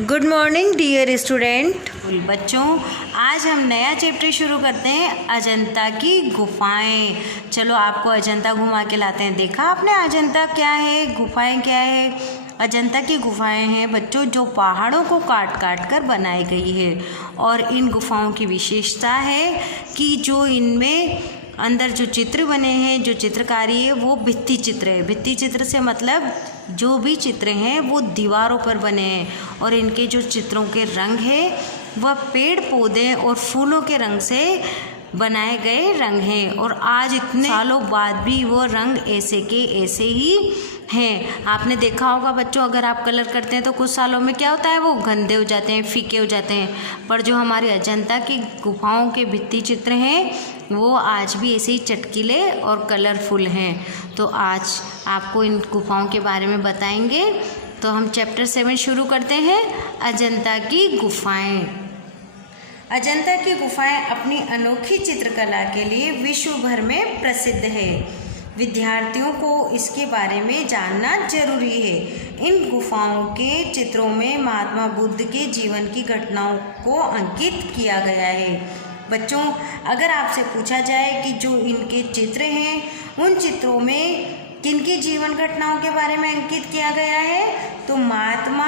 Good morning dear student. बच्चों, आज हम नया चैप्टर शुरू करते हैं, अजंता की गुफाएं। चलो आपको अजंता घुमा के लाते हैं। देखा आपने अजंता क्या है, गुफाएं क्या है? अजंता की गुफाएं हैं बच्चों जो पहाड़ों को काट काट कर बनाई गई है। और इन गुफाओं की विशेषता है कि जो इनमें अंदर जो चित्र बने हैं, जो चित्रकारी है वो भित्ति चित्र है। भित्ति चित्र से मतलब जो भी चित्र हैं वो दीवारों पर बने हैं और इनके जो चित्रों के रंग है वह पेड़ पौधे और फूलों के रंग से बनाए गए रंग हैं। और आज इतने सालों बाद भी वो रंग ऐसे के ऐसे ही हैं। आपने देखा होगा बच्चों, अगर आप कलर करते हैं तो कुछ सालों में क्या होता है, वो गंदे हो जाते हैं, फीके हो जाते हैं। पर जो हमारे अजंता की गुफाओं के भित्ति चित्र हैं वो आज भी ऐसे ही चटकीले और कलरफुल हैं। तो आज आपको इन गुफाओं के बारे में बताएंगे। तो हम चैप्टर 7 शुरू करते हैं, अजंता की गुफाएं। अजंता की गुफाएं अपनी अनोखी चित्रकला के लिए विश्व भर में प्रसिद्ध है। विद्यार्थियों को इसके बारे में जानना जरूरी है। इन गुफाओं के चित्रों में महात्मा बुद्ध के जीवन की घटनाओं को अंकित किया गया है। बच्चों, अगर आपसे पूछा जाए कि जो इनके चित्र हैं उन चित्रों में किनकी जीवन घटनाओं के बारे में अंकित किया गया है, तो महात्मा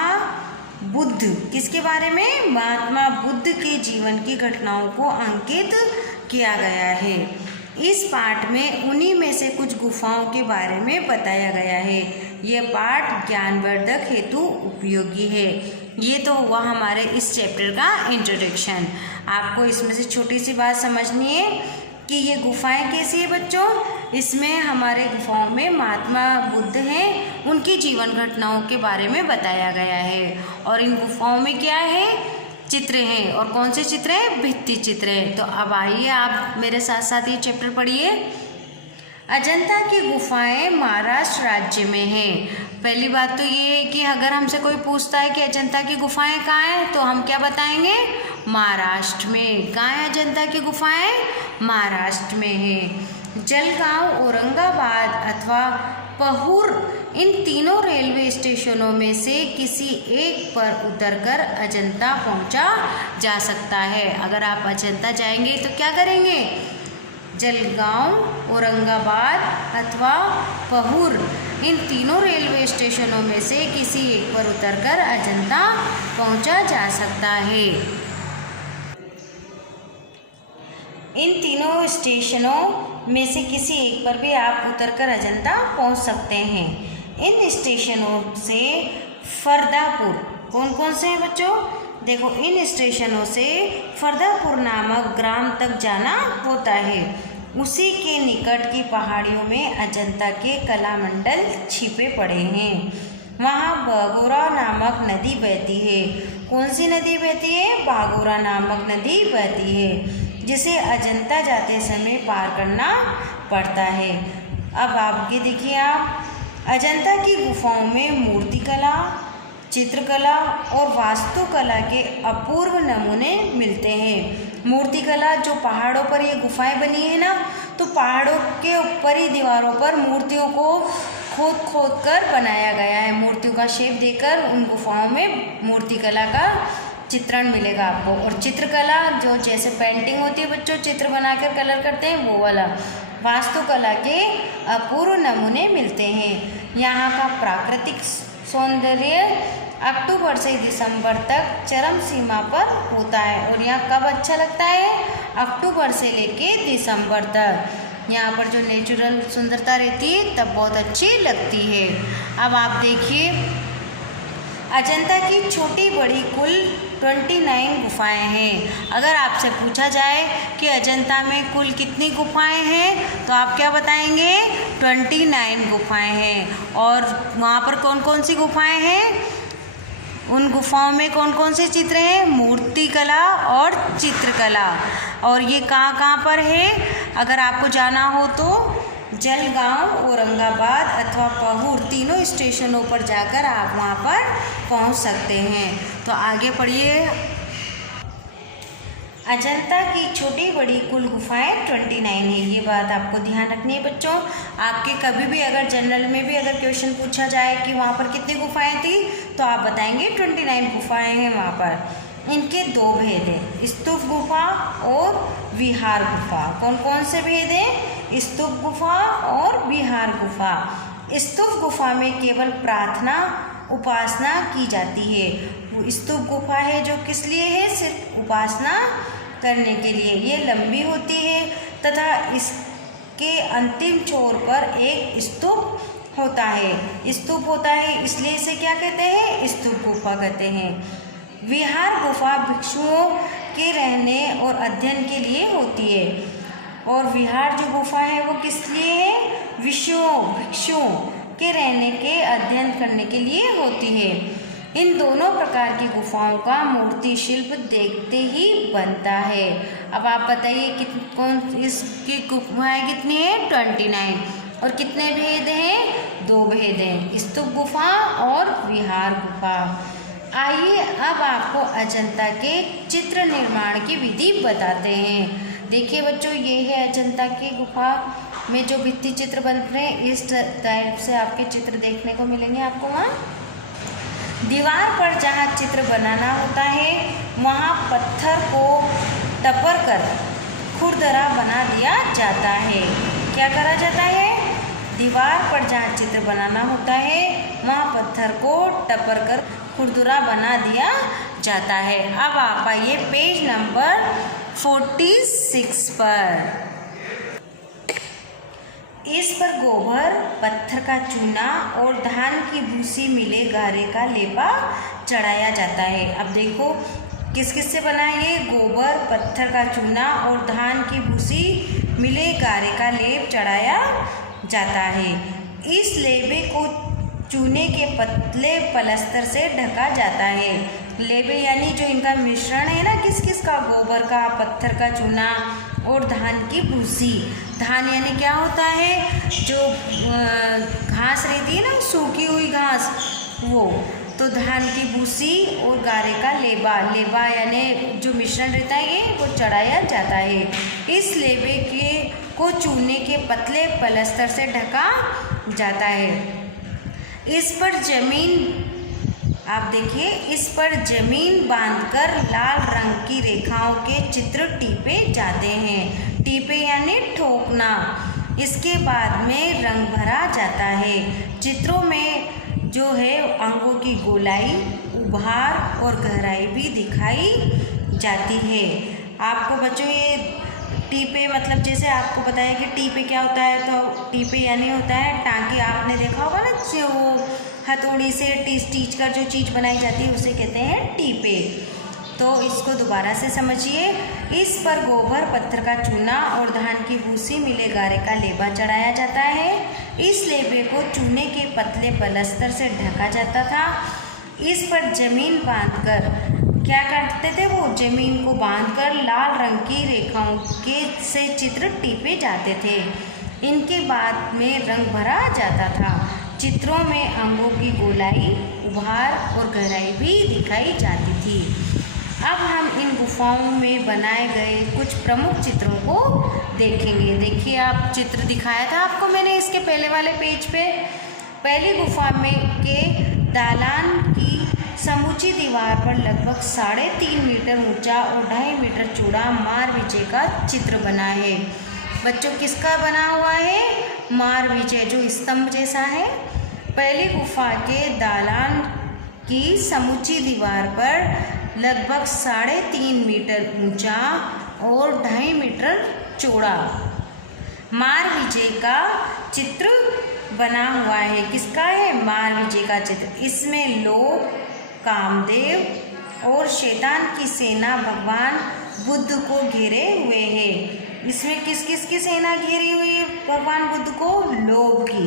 बुद्ध, किसके बारे में? महात्मा बुद्ध के जीवन की घटनाओं को अंकित किया गया है। इस पाठ में उन्हीं में से कुछ गुफाओं के बारे में बताया गया है। यह पाठ ज्ञानवर्धक हेतु उपयोगी है। ये तो हुआ हमारे इस चैप्टर का इंट्रोडक्शन। आपको इसमें से छोटी सी बात समझनी है कि ये गुफाएं कैसी है बच्चों। इसमें हमारे गुफाओं में महात्मा बुद्ध हैं, उनकी जीवन घटनाओं के बारे में बताया गया है। और इन गुफाओं में क्या है, चित्र हैं। और कौन से चित्र हैं? भित्ति चित्र हैं। तो अब आइए आप मेरे साथ साथ ये चैप्टर पढ़िए। अजंता की गुफाएं महाराष्ट्र राज्य में हैं। पहली बात तो ये है कि अगर हमसे कोई पूछता है कि अजंता की गुफाएं कहाँ हैं, तो हम क्या बताएंगे? महाराष्ट्र में। कहाँ है अजंता की गुफाएं? महाराष्ट्र में है। जलगांव, औरंगाबाद अथवा पहुर, इन तीनों रेलवे स्टेशनों में से किसी एक पर उतरकर अजंता पहुंचा जा सकता है। अगर आप अजंता जाएंगे तो क्या करेंगे? जलगांव, औरंगाबाद अथवा पहुर, इन तीनों रेलवे स्टेशनों में से किसी एक पर उतरकर अजंता पहुंचा जा सकता है। इन तीनों स्टेशनों में से किसी एक पर भी आप उतरकर अजंता पहुंच सकते हैं। इन स्टेशनों से फरदापुर, कौन कौन से हैं बच्चों? देखो, इन स्टेशनों से फरदापुर नामक ग्राम तक जाना होता है। उसी के निकट की पहाड़ियों में अजंता के कला मंडल छिपे पड़े हैं। वहाँ बागोरा नामक नदी बहती है। कौन सी नदी बहती है? बागोरा नामक नदी बहती है, जिसे अजंता जाते समय पार करना पड़ता है। अब आगे देखिए आप, अजंता की गुफाओं में मूर्तिकला, चित्रकला और वास्तुकला के अपूर्व नमूने मिलते हैं। मूर्तिकला, जो पहाड़ों पर ये गुफाएं बनी है ना, तो पहाड़ों के ऊपरी दीवारों पर मूर्तियों को खोद खोद कर बनाया गया है। मूर्तियों का शेप देकर उन गुफाओं में मूर्तिकला का चित्रण मिलेगा आपको। और चित्रकला, जो जैसे पेंटिंग होती है बच्चों, चित्र बनाकर कलर करते हैं, वो वाला। वास्तुकला के अपूर्व नमूने मिलते हैं। यहाँ का प्राकृतिक सौंदर्य अक्टूबर से दिसंबर तक चरम सीमा पर होता है। और यहाँ कब अच्छा लगता है? अक्टूबर से लेके दिसंबर तक। यहाँ पर जो नेचुरल सुंदरता रहती है तब बहुत अच्छी लगती है। अब आप देखिए, अजंता की छोटी बड़ी कुल 29 गुफाएं हैं। अगर आपसे पूछा जाए कि अजंता में कुल कितनी गुफाएं हैं, तो आप क्या बताएंगे? 29 गुफाएं हैं। और वहाँ पर कौन कौन सी गुफाएं हैं? उन गुफाओं में कौन कौन से चित्र हैं? मूर्तिकला और चित्रकला। और ये कहाँ कहाँ पर है? अगर आपको जाना हो तो जलगांव, औरंगाबाद अथवा पहुर, तीनों स्टेशनों पर जाकर आप वहाँ पर पहुँच सकते हैं। तो आगे पढ़िए। अजंता की छोटी बड़ी कुल गुफाएं 29 है। ये बात आपको ध्यान रखनी है बच्चों। आपके कभी भी अगर जनरल में भी अगर क्वेश्चन पूछा जाए कि वहाँ पर कितनी गुफाएं थी, तो आप बताएंगे 29 गुफाएं हैं वहाँ पर। इनके दो भेद हैं, स्तूप गुफा और विहार गुफा। कौन कौन से भेद हैं? स्तूप गुफा और विहार गुफा। स्तूप गुफा में केवल प्रार्थना उपासना की जाती है। वो स्तूप गुफा है जो किस लिए है? सिर्फ उपासना करने के लिए। ये लंबी होती है तथा इसके अंतिम छोर पर एक स्तूप होता है। स्तूप होता है इसलिए इसे क्या कहते हैं? स्तूप गुफा कहते हैं। विहार गुफा भिक्षुओं के रहने और अध्ययन के लिए होती है। और विहार जो गुफा है वो किस लिए है? भिक्षुओं के रहने के अध्ययन करने के लिए होती है। इन दोनों प्रकार की गुफाओं का मूर्ति शिल्प देखते ही बनता है। अब आप बताइए कौन इसकी गुफाएं कितनी है? 29। और कितने भेद हैं? 2 भेद हैं, स्तूप गुफा और विहार गुफा। आइए अब आपको अजंता के चित्र निर्माण की विधि बताते हैं। देखिए बच्चों, ये है अजंता की गुफा में जो भित्ति चित्र बन रहे हैं। इस टाइप से आपके चित्र देखने को मिलेंगे आपको वहाँ। दीवार पर जहाँ चित्र बनाना होता है वहाँ पत्थर को टपर कर खुरदरा बना दिया जाता है। क्या करा जाता है? दीवार पर जहाँ चित्र बनाना होता है वहाँ पत्थर को टपर कर खुरदरा बना दिया जाता है। अब आप आइए पेज नंबर 46 पर। इस पर गोबर, पत्थर का चूना और धान की भूसी मिले गारे का लेपा चढ़ाया जाता है। अब देखो किस किस से बना है ये? गोबर, पत्थर का चूना और धान की भूसी मिले गारे का लेप चढ़ाया जाता है। इस लेबे को चूने के पतले पलस्तर से ढका जाता है। लेबे यानी जो इनका मिश्रण है ना, किस किस का? गोबर का, पत्थर का चूना और धान की भूसी। धान यानी क्या होता है? जो घास रहती है ना, सूखी हुई घास, वो। तो धान की भूसी और गारे का लेबा यानी जो मिश्रण रहता है ये वो चढ़ाया जाता है। इस लेबे को चूने के पतले पलस्तर से ढका जाता है। इस पर जमीन बांधकर लाल रंग की रेखाओं के चित्र टीपे जाते हैं। टीपे यानी ठोकना। इसके बाद में रंग भरा जाता है। चित्रों में जो है अंगों की गोलाई, उभार और गहराई भी दिखाई जाती है। आपको बच्चों ये टीपे मतलब जैसे आपको बताया कि टीपे क्या होता है, तो टीपे यानी होता है टाँकी। आपने देखा होगा ना, वो हथौड़ी से टीच कर जो चीज़ बनाई जाती है उसे कहते हैं टीपे। तो इसको दोबारा से समझिए। इस पर गोबर, पत्थर का चूना और धान की भूसी मिले गारे का लेबा चढ़ाया जाता है। इस लेबे को चूने के पतले पलस्तर से ढका जाता था। इस पर जमीन बांधकर क्या करते थे? वो जमीन को बांधकर लाल रंग की रेखाओं के से चित्र टीपे जाते थे। इनके बाद में रंग भरा जाता था। चित्रों में अंगों की गोलाई, उभार और गहराई भी दिखाई जाती थी। अब हम इन गुफाओं में बनाए गए कुछ प्रमुख चित्रों को देखेंगे। देखिए, आप चित्र दिखाया था आपको मैंने इसके पहले वाले पेज पे। पहली गुफा में के दालान की समूची दीवार पर लगभग 3.5 मीटर ऊंचा और 2.5 मीटर चौड़ा मार विजय का चित्र बना है। बच्चों, किसका बना हुआ है? मार विजय, जो स्तंभ जैसा है। पहली गुफा के दालान की समूची दीवार पर लगभग 3.5 मीटर ऊंचा और 2.5 मीटर चौड़ा मार विजय का चित्र बना हुआ है। किसका है? मार विजय का चित्र। इसमें लोभ, कामदेव और शैतान की सेना भगवान बुद्ध को घेरे हुए है। इसमें किस किस की सेना घेरी हुई है भगवान बुद्ध को? लोभ की,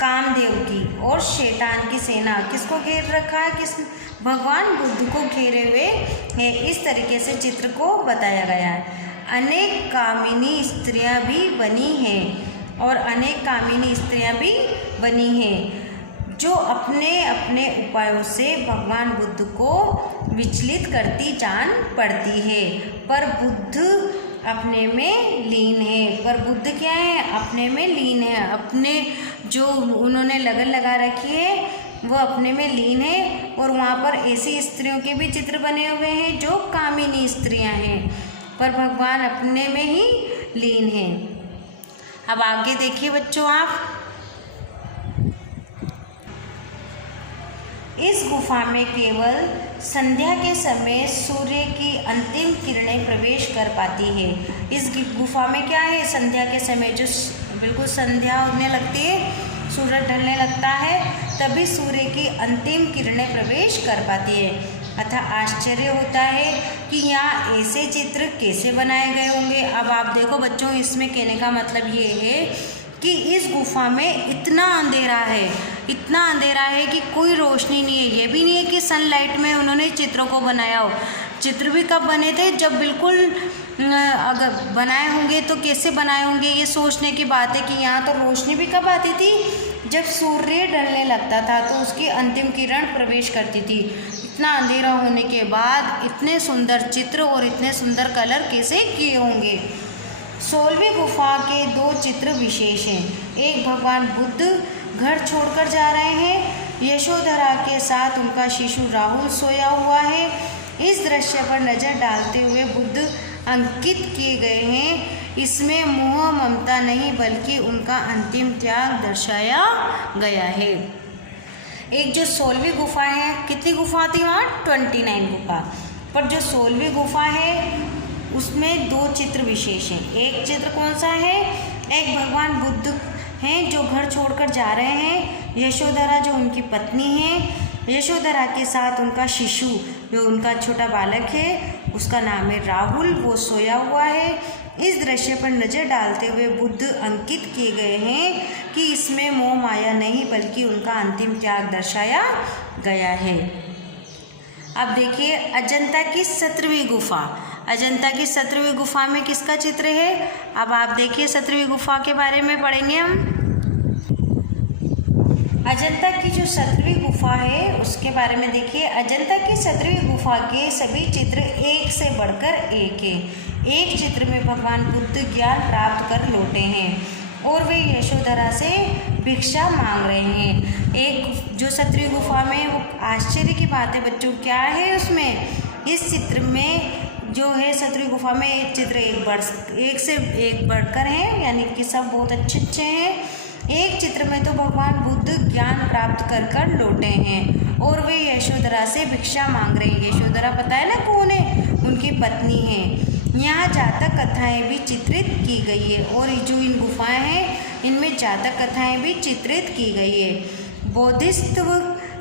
कामदेव की और शैतान की सेना। किसको घेर रखा है? भगवान बुद्ध को घेरे हुए है। इस तरीके से चित्र को बताया गया है। अनेक कामिनी स्त्रियां भी बनी हैं और अनेक कामिनी स्त्रियां भी बनी हैं जो अपने अपने उपायों से भगवान बुद्ध को विचलित करती जान पड़ती है, पर बुद्ध अपने में लीन है। पर बुद्ध क्या है? अपने में लीन है। अपने जो उन्होंने लगन लगा रखी है वो अपने में लीन है। और वहाँ पर ऐसी स्त्रियों के भी चित्र बने हुए हैं जो कामिनी स्त्रियाँ हैं, पर भगवान अपने में ही लीन है। अब आगे देखिए बच्चों, आप इस गुफा में केवल संध्या के समय सूर्य की अंतिम किरणें प्रवेश कर पाती है। इस गुफा में क्या है? संध्या के समय जो बिल्कुल संध्या होने लगती है, सूरज ढलने लगता है, तभी सूर्य की अंतिम किरणें प्रवेश कर पाती है। अतः आश्चर्य होता है कि यहाँ ऐसे चित्र कैसे बनाए गए होंगे। अब आप देखो बच्चों, इसमें कहने का मतलब ये है कि इस गुफा में इतना अंधेरा है, इतना अंधेरा है कि कोई रोशनी नहीं है। ये भी नहीं है कि सनलाइट में उन्होंने चित्रों को बनाया हो। चित्र भी कब बने थे? जब बिल्कुल अगर बनाए होंगे तो कैसे बनाए होंगे, ये सोचने की बात है कि यहाँ तो रोशनी भी कब आती थी? जब सूर्य ढलने लगता था तो उसकी अंतिम किरण प्रवेश करती थी। इतना अंधेरा होने के बाद इतने सुंदर चित्र और इतने सुंदर कलर कैसे किए होंगे। 16वीं गुफा के 2 चित्र विशेष हैं। एक भगवान बुद्ध घर छोड़कर जा रहे हैं, यशोधरा के साथ उनका शिशु राहुल सोया हुआ है। इस दृश्य पर नज़र डालते हुए बुद्ध अंकित किए गए हैं। इसमें मोह ममता नहीं बल्कि उनका अंतिम त्याग दर्शाया गया है। एक जो 16वीं गुफा है, कितनी गुफा थी वहाँ? 29 गुफा। पर जो 16वीं गुफा है उसमें 2 चित्र विशेष हैं। एक चित्र कौन सा है? एक भगवान बुद्ध हैं जो घर छोड़कर जा रहे हैं, यशोधरा जो उनकी पत्नी है, यशोधरा के साथ उनका शिशु जो उनका छोटा बालक है, उसका नाम है राहुल, वो सोया हुआ है। इस दृश्य पर नज़र डालते हुए बुद्ध अंकित किए गए हैं कि इसमें मोह माया नहीं बल्कि उनका अंतिम त्याग दर्शाया गया है। अब देखिए अजंता की 17वीं गुफा। अजंता की 17वीं गुफा में किसका चित्र है? अब आप देखिए 17वीं गुफा के बारे में पढ़ेंगे हम। अजंता की जो 17वीं गुफा है उसके बारे में देखिए। अजंता की 17वीं गुफा के सभी चित्र एक से बढ़कर एक है। एक चित्र में भगवान बुद्ध ज्ञान प्राप्त कर लौटे हैं और वे यशोधरा से भिक्षा मांग रहे हैं। एक जो 17वीं गुफा में वो आश्चर्य की बात है बच्चों, क्या है उसमें? इस चित्र में जो है 17वीं गुफा में एक चित्र एक से एक बढ़कर हैं, यानी कि सब बहुत अच्छे अच्छे हैं। एक चित्र में तो भगवान बुद्ध ज्ञान प्राप्त कर कर लौटे हैं और वे यशोधरा से भिक्षा मांग रहे हैं। यशोधरा पता है ना कौन है? उनकी पत्नी है। यहाँ जातक कथाएं भी चित्रित की गई है और जो इन गुफाएं हैं इनमें जातक कथाएं भी चित्रित की गई है। बोधिसत्व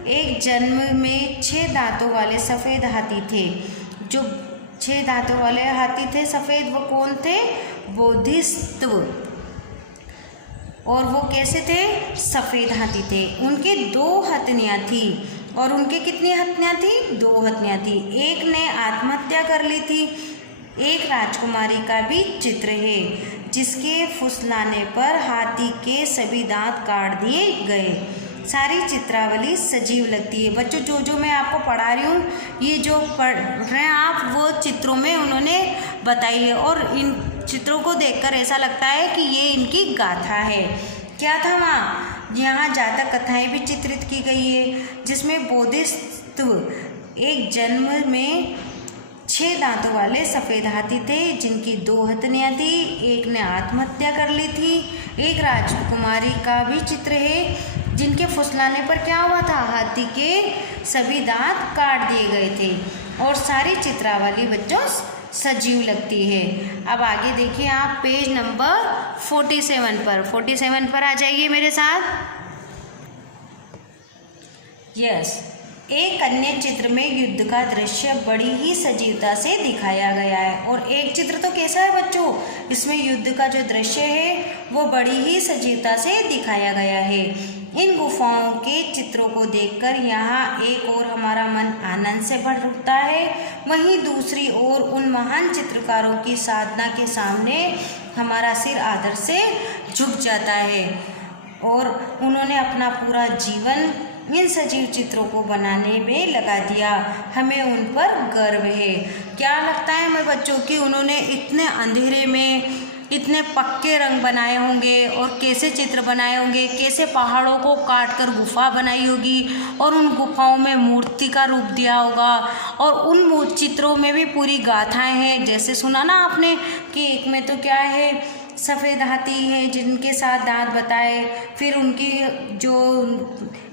एक जन्म में 6 दांतों वाले सफ़ेद हाथी थे। जो 6 दांतों वाले हाथी थे सफ़ेद, वो कौन थे? बोधिसत्व। और वो कैसे थे? सफ़ेद हाथी थे। उनके 2 हथनियाँ थी। और उनके कितनी हथनियाँ थी? 2 हथनियाँ थी। एक ने आत्महत्या कर ली थी। एक राजकुमारी का भी चित्र है जिसके फुसलाने पर हाथी के सभी दांत काट दिए गए। सारी चित्रावली सजीव लगती है। बच्चों जो मैं आपको पढ़ा रही हूँ, ये जो पढ़ रहे हैं आप, वो चित्रों में उन्होंने बताई है और इन चित्रों को देखकर ऐसा लगता है कि ये इनकी गाथा है। क्या था वहाँ? यहाँ जातक कथाएं भी चित्रित की गई है जिसमें बोधिसत्व एक जन्म में 6 दांतों वाले सफ़ेद हाथी थे जिनकी 2 हथनियाँ थी। एक ने आत्महत्या कर ली थी। एक राजकुमारी का भी चित्र है जिनके फुसलाने पर क्या हुआ था? हाथी के सभी दांत काट दिए गए थे। और सारी चित्रावली बच्चों सजीव लगती है। अब आगे देखिए आप पेज नंबर 47 पर आ जाइए मेरे साथ। यस, एक अन्य चित्र में युद्ध का दृश्य बड़ी ही सजीवता से दिखाया गया है। और एक चित्र तो कैसा है बच्चों? इसमें युद्ध का जो दृश्य है वो बड़ी ही सजीवता से दिखाया गया है। इन गुफाओं के चित्रों को देखकर यहाँ एक ओर हमारा मन आनंद से भर उठता है, वहीं दूसरी ओर उन महान चित्रकारों की साधना के सामने हमारा सिर आदर से झुक जाता है। और उन्होंने अपना पूरा जीवन इन सजीव चित्रों को बनाने में लगा दिया। हमें उन पर गर्व है। क्या लगता है हमें बच्चों कि उन्होंने इतने अंधेरे में इतने पक्के रंग बनाए होंगे और कैसे चित्र बनाए होंगे, कैसे पहाड़ों को काट कर गुफा बनाई होगी और उन गुफाओं में मूर्ति का रूप दिया होगा। और उन चित्रों में भी पूरी गाथाएं हैं। जैसे सुना ना आपने कि एक में तो क्या है, सफ़ेद हाथी है जिनके साथ दांत बताए, फिर उनकी जो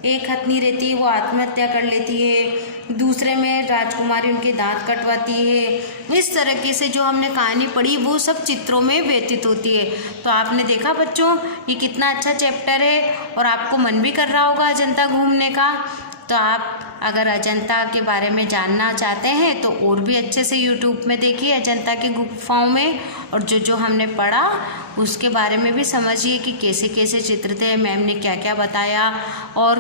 एक हथनी रहती है वो आत्महत्या कर लेती है, दूसरे में राजकुमारी उनके दांत कटवाती है। इस तरीके से जो हमने कहानी पढ़ी वो सब चित्रों में व्यतीत होती है। तो आपने देखा बच्चों ये कितना अच्छा चैप्टर है और आपको मन भी कर रहा होगा अजंता घूमने का। तो आप अगर अजंता के बारे में जानना चाहते हैं तो और भी अच्छे से यूट्यूब में देखिए अजंता की गुफाओं में, और जो हमने पढ़ा उसके बारे में भी समझिए कि कैसे कैसे चित्र थे, मैम ने क्या क्या बताया और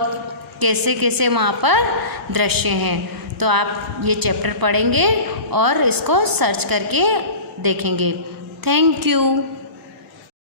कैसे कैसे वहाँ पर दृश्य हैं। तो आप ये चैप्टर पढ़ेंगे और इसको सर्च करके देखेंगे। Thank you.